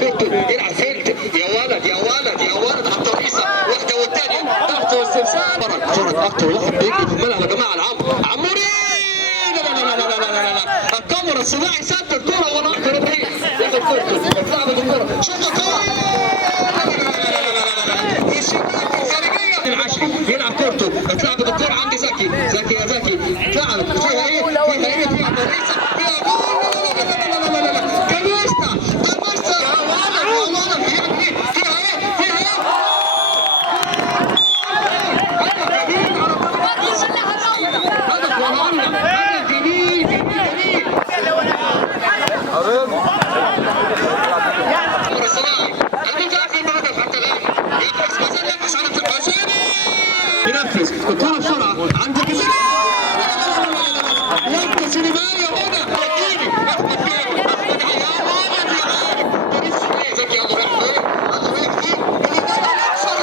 كورته يلعب فينت. يا ولد يا ولد يا ولد على الترقيصه، واحده والثانيه ضغط واسترسال. فرج اكتر واحد بيجري في الملعب يا جماعه. عموري الكاميرا الصناعي سد الكوره ولا ربيع ياخد كورته يتلعب الكوره شوطه قويه العشري يلعب كورته اتلعبت الكوره عند زكي. زكي يا زكي اتلعبت فيها ايه؟ فيها ايه؟ فيها مريسه فيها جول. كانوستا كانوستا يا ولد يا ولد فيها ايه؟ فيها ايه؟ فيها ايه؟ هدف جميل على طريقه هدف والله هدف جميل جميل. الصناعي المدافع بهدف حتى الان يقفز ما زال يقفز على الحسيني ينفذ الكرة بسرعة عند كسيني. وانت سينمائي هنا اكيد احمد فين احمد يا ولد يا عالم ده لسه ايه زكي يلا رايح فين؟ يلا رايح فين؟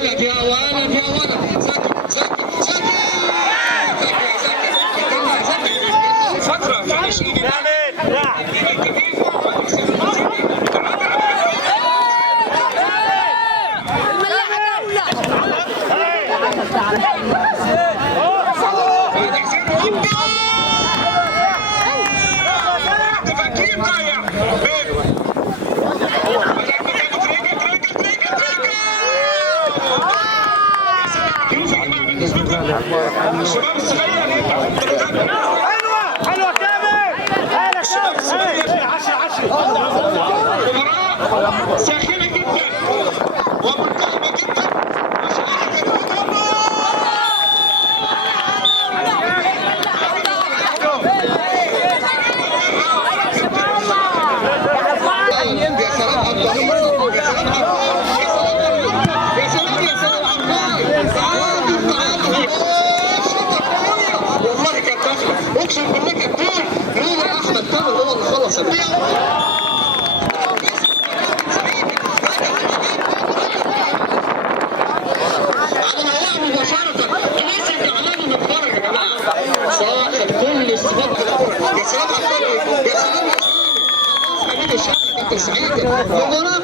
ولد يا ولد يا ولد زكي زكي زكي زكي يا زكي زكي فترة معلش ايدي الشباب الصغير حلوه كامل هلا الشباب الصغير 10 مباراة ساخنة جدا وملتهبة جدا. اقسم بالله كانت جول. مين احمد كامل هو اللي خلص انا هو مباشرة. الناس اللي زعلانة نتفرج يا جماعة صاحب كل الصفات يا سلام على الفرق يا سلام يا سلام. حبيبي الشاب كابتن سعيد مباراة